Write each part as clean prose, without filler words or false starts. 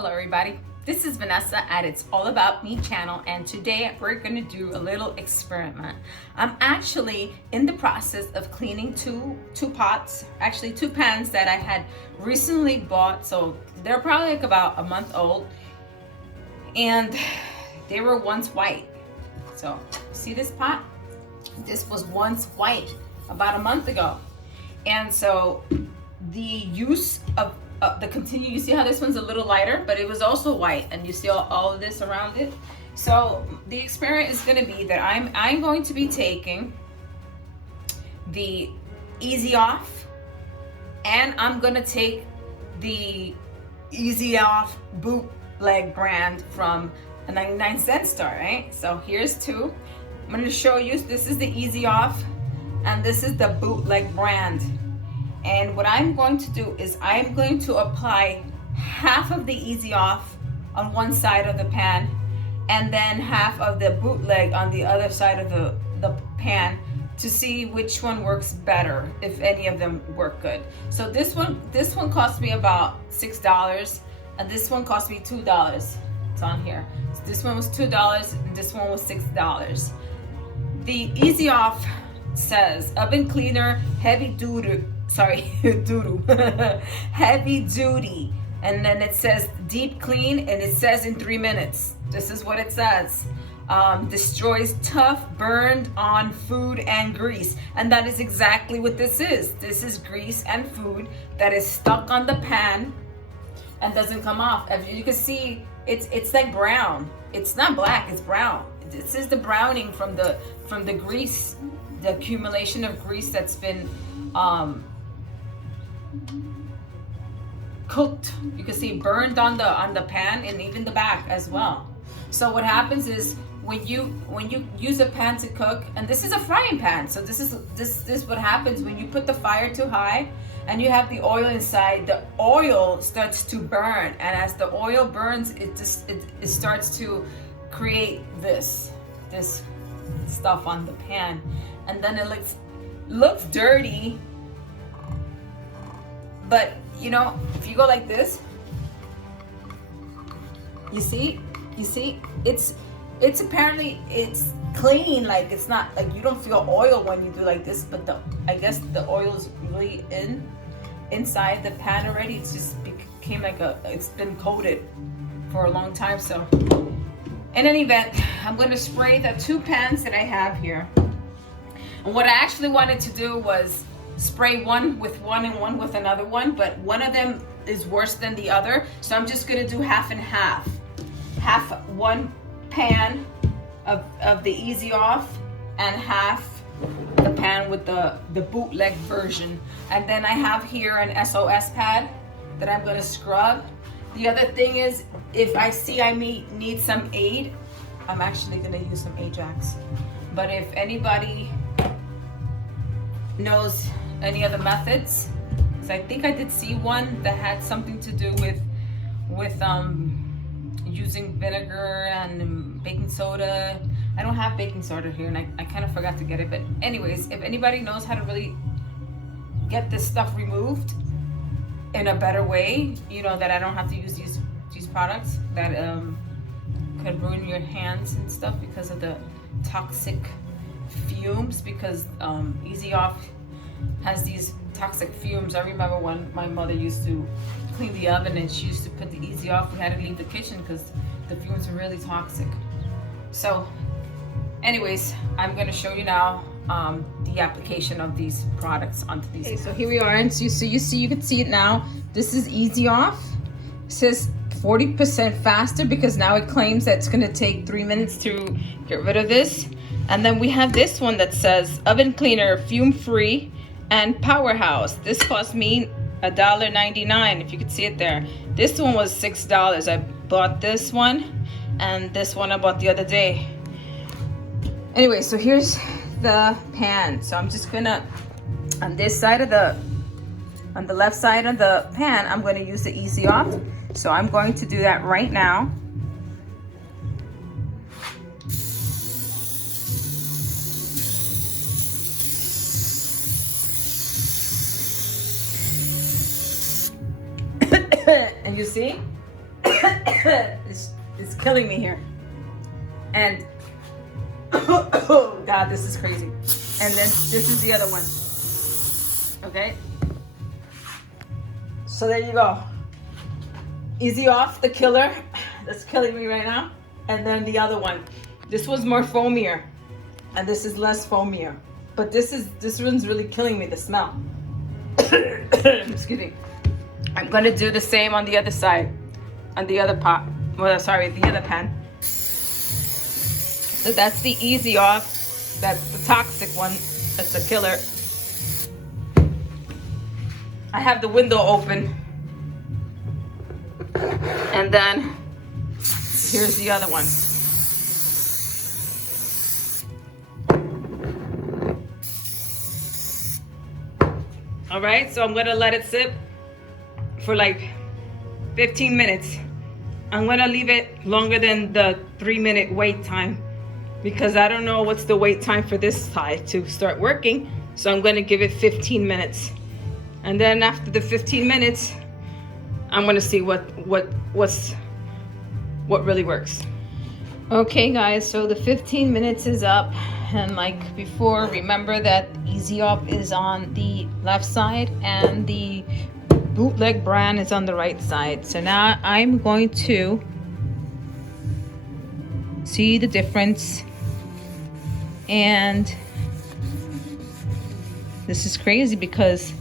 Hello everybody, this is Vanessa at It's All About Me channel, and today we're going to do a little experiment. I'm actually in the process of cleaning two pots, actually two pans that I had recently bought. So they're probably like about a month old, and they were once white. So see this pot? This was once white about a month ago. And so the use of you see how this one's a little lighter, but it was also white, and you see all of this around it. So the experiment is going to be that I'm going to be taking the EasyOff, and I'm going to take the EasyOff bootleg brand from a 99-cent store, right? So here's two. I'm going to show you, this is the EasyOff and this is the bootleg brand. And what I'm going to do is I'm going to apply half of the EasyOff on one side of the pan, and then half of the bootleg on the other side of the pan to see which one works better, if any of them work good. So this one cost me about $6, and this one cost me $2. It's on here. So this one was $2 and this one was $6. The EasyOff says oven cleaner, heavy duty, heavy duty, and then it says deep clean, and it says in 3 minutes. This is what it says. Destroys tough, burned on food and grease, and that is exactly what this is. This is grease and food that is stuck on the pan and doesn't come off. As you can see, it's like brown. It's not black, it's brown. This is the browning from the grease, the accumulation of grease that's been cooked. You can see burned on the pan and even the back as well. So what happens is when you use a pan to cook, and this is a frying pan, so this is what happens when you put the fire too high and you have the oil inside. The oil starts to burn, and as the oil burns, it starts to create this stuff on the pan, and then it looks dirty. But you know, if you go like this, you see it's apparently it's clean. Like, it's not like you don't feel oil when you do like this, but I guess the oil is really inside the pan already. It's just became like it's been coated for a long time. So in any event, I'm going to spray the two pans that I have here. And what I actually wanted to do was spray one with one and one with another one, but one of them is worse than the other. So I'm just going to do half and half. Half one pan of the EasyOff and half the pan with the bootleg version. And then I have here an SOS pad that I'm going to scrub. The other thing is, if I see I need some aid, I'm actually going to use some Ajax. But if anybody knows any other methods, because I think I did see one that had something to do with using vinegar and baking soda. I don't have baking soda here, and I kind of forgot to get it. But anyways, if anybody knows how to really get this stuff removed in a better way, you know, that I don't have to use these products that could ruin your hands and stuff because of the toxic fumes, because EasyOff has these toxic fumes. I remember when my mother used to clean the oven and she used to put the EasyOff. We had to leave the kitchen because the fumes were really toxic. So anyways, I'm going to show you now the application of these products onto these. Okay, so here we are, and so you can see it now. This is EasyOff. It says 40% faster because now it claims that it's going to take 3 minutes to get rid of this. And then we have this one that says oven cleaner, fume free and powerhouse. This cost me $1.99, if you could see it there. This one was $6. I bought this one, and this one I bought the other day. Anyway, so here's the pan. So I'm just gonna, on this side of on the left side of the pan, I'm going to use the EasyOff. So I'm going to do that right now. And you see, it's killing me here. And oh God, this is crazy. And then this is the other one. Okay. So there you go. EasyOff, the killer. That's killing me right now. And then the other one. This was more foamier. And this is less foamier. But this one's really killing me, the smell. Excuse me. I'm gonna do the same on the other side. On the other pot. Well, sorry, the other pan. So that's the EasyOff. That's the toxic one. That's the killer. I have the window open. And then here's the other one. All right, so I'm gonna let it sit for like 15 minutes. I'm gonna leave it longer than the 3-minute wait time because I don't know what's the wait time for this side to start working. So I'm gonna give it 15 minutes. And then after the 15 minutes, I'm gonna see what really works. Okay guys, so the 15 minutes is up, and like before, remember that EasyOff is on the left side and the bootleg brand is on the right side. So now I'm going to see the difference, and this is crazy because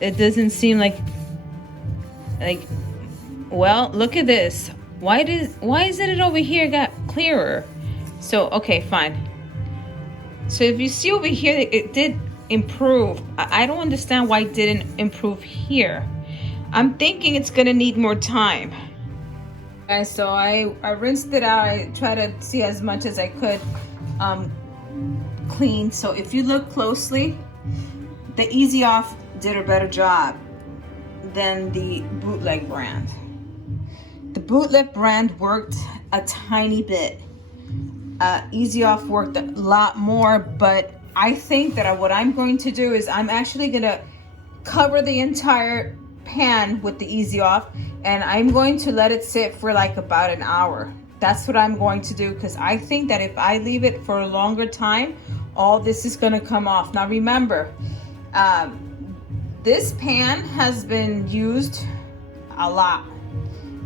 it doesn't seem like well, look at this. Why is it over here got clearer? So okay, fine. So if you see over here, it did improve. I don't understand why it didn't improve here. I'm thinking it's gonna need more time. Guys, so I rinsed it out. I tried to see as much as I could clean. So if you look closely, the EasyOff did a better job than the bootleg brand. The bootleg brand worked a tiny bit. EasyOff worked a lot more, but I think that what I'm going to do is I'm actually gonna cover the entire pan with the EasyOff, and I'm going to let it sit for like about an hour. That's what I'm going to do, because I think that if I leave it for a longer time, all this is gonna come off. Now remember, this pan has been used a lot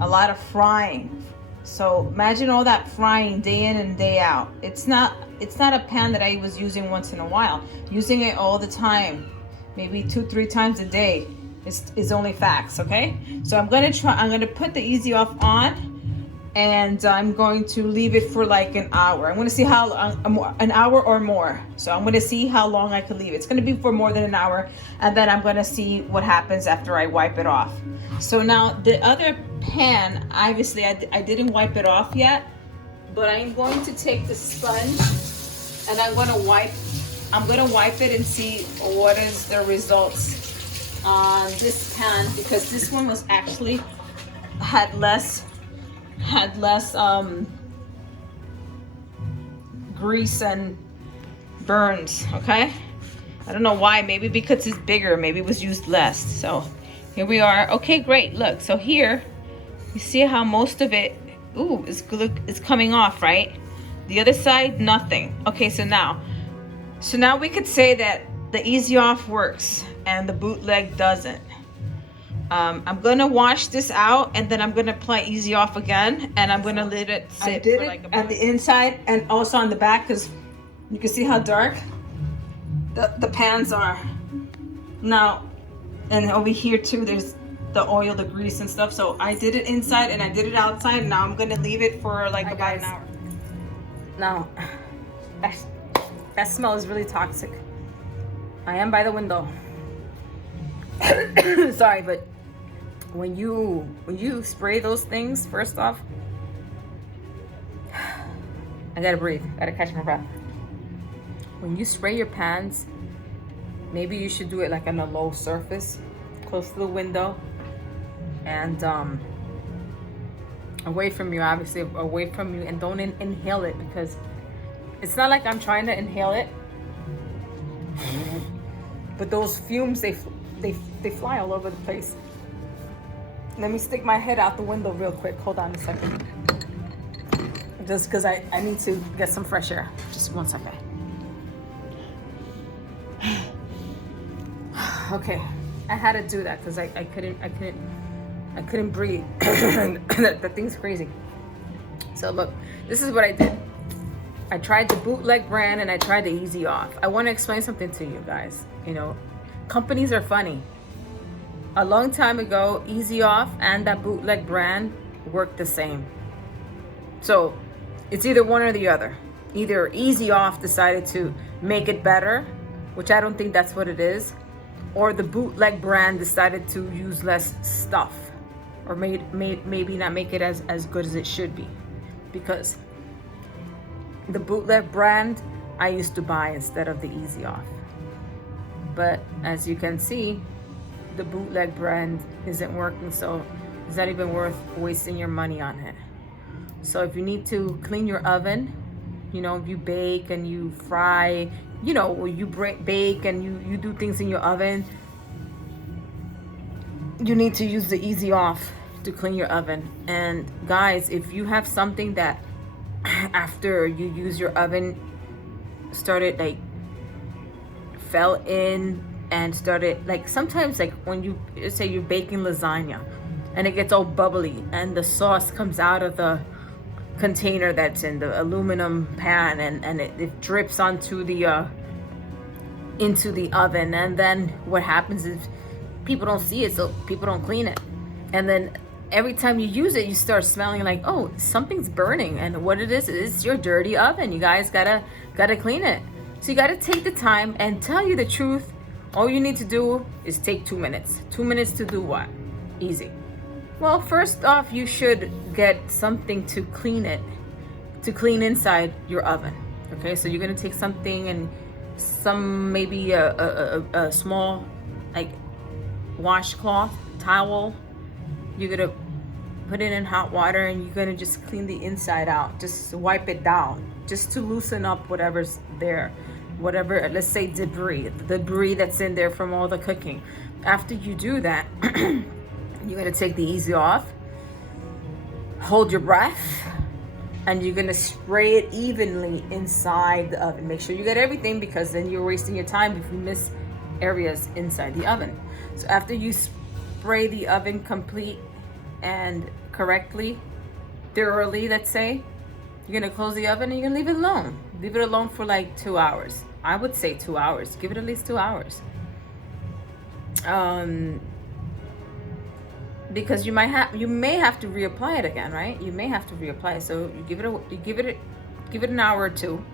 of frying. So imagine all that frying day in and day out. It's not a pan that I was using once in a while. Using it all the time, maybe 2-3 times a day is only facts, okay? So I'm gonna put the EasyOff on, and I'm going to leave it for like an hour. I'm gonna see how an hour or more. So I'm gonna see how long I can leave it. It's gonna be for more than an hour, and then I'm gonna see what happens after I wipe it off. So now the other pan, obviously I didn't wipe it off yet, but I'm going to take the sponge and I'm gonna wipe it and see what is the results on this pan, because this one was actually had less grease and burns. Okay, I don't know why. Maybe because it's bigger, maybe it was used less. So here we are. Okay, great. Look, so here you see how most of it is coming off, right? The other side, nothing. Okay, so now we could say that the EasyOff works and the bootleg doesn't. I'm gonna wash this out, and then I'm gonna apply EasyOff again, and I'm gonna let it sit for like at the inside and also on the back, because you can see how dark the pans are now. And over here too, there's the oil, the grease and stuff. So I did it inside and I did it outside. Now I'm gonna leave it for like about an hour. Now that smell is really toxic. I am by the window. Sorry, but when you spray those things, first off, I gotta breathe, gotta catch my breath. When you spray your pans, maybe you should do it like on a low surface, close to the window, and away from you, obviously away from you, and don't inhale it, because it's not like I'm trying to inhale it, but those fumes, they fly all over the place. Let me stick my head out the window real quick. Hold on a second. Just because I need to get some fresh air. Just 1 second. Okay, I had to do that because I couldn't breathe. That thing's crazy. So look, this is what I did. I tried the bootleg brand and I tried the EasyOff. I want to explain something to you guys. You know, companies are funny. A long time ago, EasyOff and that bootleg brand worked the same. So it's either one or the other. Either EasyOff decided to make it better, which I don't think that's what it is, or the bootleg brand decided to use less stuff, or maybe not make it as good as it should be. Because the bootleg brand I used to buy instead of the EasyOff. But as you can see, the bootleg brand isn't working, so it's not even worth wasting your money on it. So if you need to clean your oven, you know, if you bake and you fry, you know, or you bake and you do things in your oven, you need to use the EasyOff to clean your oven. And guys, if you have something that after you use your oven started like fell in and started like, sometimes like when you say you're baking lasagna and it gets all bubbly and the sauce comes out of the container that's in the aluminum pan and it drips onto the into the oven, and then what happens is people don't see it, so people don't clean it, and then every time you use it you start smelling like, oh, something's burning, and what it is your dirty oven. You guys gotta clean it. So you gotta take the time, and tell you the truth, all you need to do is take 2 minutes. 2 minutes to do what? Easy. Well, first off, you should get something to clean it, to clean inside your oven. Okay, so you're gonna take something and maybe a small like washcloth, towel. You're gonna put it in hot water and you're gonna just clean the inside out. Just wipe it down, just to loosen up whatever's there, whatever, let's say the debris that's in there from all the cooking. After you do that, you're gonna take the EasyOff, hold your breath, and you're gonna spray it evenly inside the oven. Make sure you get everything, because then you're wasting your time if you miss areas inside the oven. So after you spray the oven complete and correctly, thoroughly, let's say, you're gonna close the oven and you're gonna leave it alone. Leave it alone for like 2 hours. I would say 2 hours. Give it at least 2 hours. Because you may have to reapply it again, right? You may have to reapply it. So you give it an hour or two.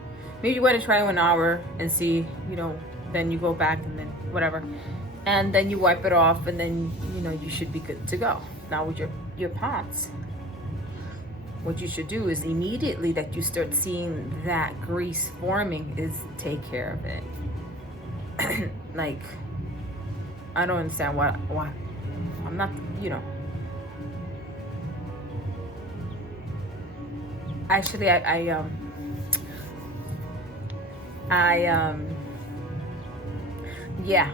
Maybe you want to try 1 hour and see, you know, then you go back and then whatever, and then you wipe it off, and then, you know, you should be good to go. Now with your pots, what you should do is immediately that you start seeing that grease forming is take care of it. Like, I don't understand why I'm not, you know. Actually, yeah,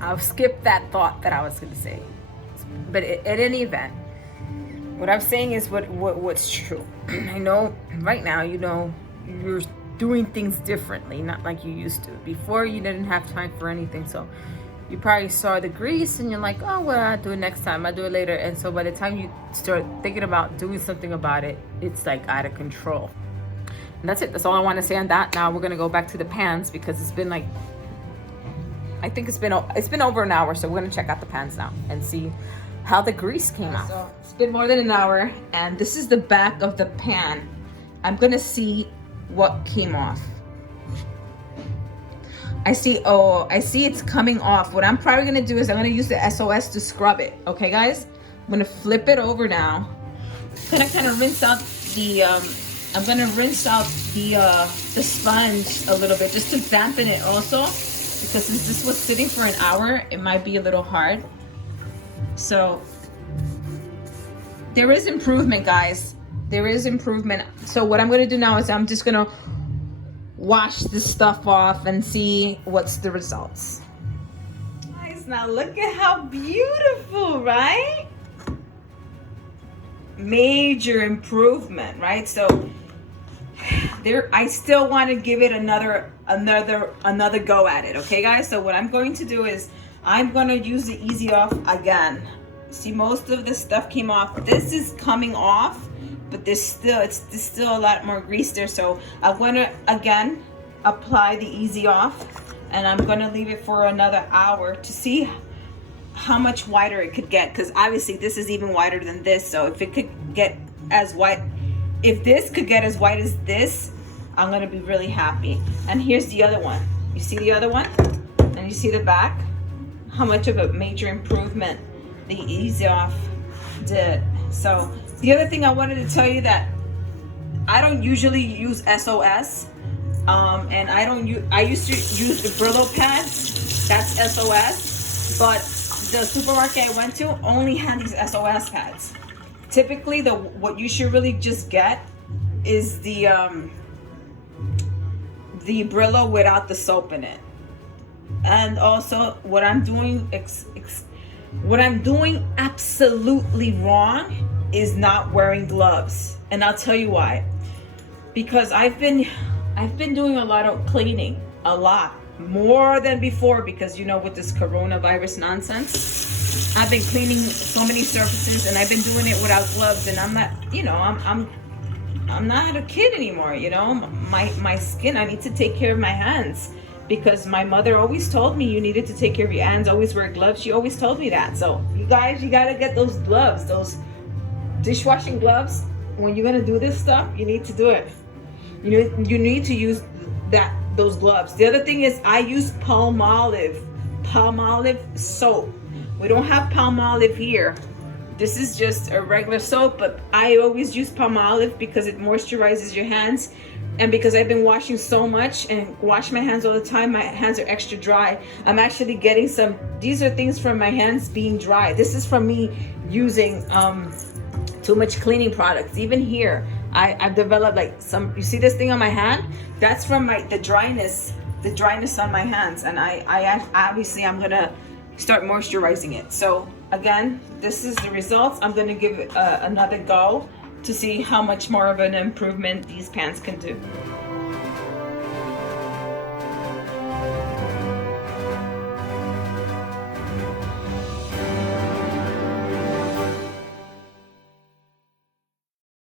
I'll skip that thought that I was gonna say. But at any event, what I'm saying is what's true. I know right now, you know, you're doing things differently, not like you used to. Before, you didn't have time for anything, so you probably saw the grease and you're like, oh, well, I'll do it next time, I'll do it later. And so by the time you start thinking about doing something about it, it's like out of control. And that's it. That's all I want to say on that. Now we're gonna go back to the pans, because it's been like, I think it's been over an hour, so we're gonna check out the pans now and see how the grease came out. So it's been more than an hour, and this is the back of the pan. I'm gonna see what came off. I see it's coming off. What I'm probably gonna do is I'm gonna use the SOS to scrub it. Okay, guys? I'm gonna flip it over now. I'm gonna kind of rinse out the the sponge a little bit, just to dampen it also, because since this was sitting for an hour, it might be a little hard. So there is improvement, guys. There is improvement. So what I'm gonna do now is I'm just gonna wash this stuff off and see what's the results. Guys, now look at how beautiful, right? major improvement, right? So there, I still want to give it another go at it. Okay, guys. So what I'm going to do is I'm going to use the EasyOff again. See, most of the stuff came off. This is coming off, but there's still a lot more grease there. So I'm going to again apply the EasyOff, and I'm going to leave it for another hour to see how much whiter it could get, because obviously this is even whiter than this. So if it could get as white, if this could get as white as this, I'm gonna be really happy. And here's the other one. You see the other one? And you see the back? How much of a major improvement the EasyOff did. So the other thing I wanted to tell you, that I don't usually use SOS. And I used to use the Brillo pads. That's SOS. But the supermarket I went to only had these SOS pads. Typically, what you should really just get is the Brillo without the soap in it. And also, what I'm doing absolutely wrong is not wearing gloves. And I'll tell you why. Because I've been doing a lot of cleaning, a lot more than before, because with this coronavirus nonsense, I've been cleaning so many surfaces, and I've been doing it without gloves, and I'm not, I'm not a kid anymore. My skin, I need to take care of my hands, because my mother always told me you needed to take care of your hands, always wear gloves. She always told me that. So you guys, you gotta get those gloves, those dishwashing gloves. When you're gonna do this stuff, you need to do it. You need to use those gloves. The other thing is, I use Palmolive soap. We don't have Palmolive here. This is just a regular soap, but I always use Palmolive because it moisturizes your hands. And because I've been washing so much and wash my hands all the time, my hands are extra dry. I'm actually getting these are things from my hands being dry. This is from me using too much cleaning products. Even here, I've developed you see this thing on my hand? That's from the dryness on my hands. And I obviously, I'm gonna start moisturizing it. So again, this is the results. I'm gonna give it another go to see how much more of an improvement these pants can do.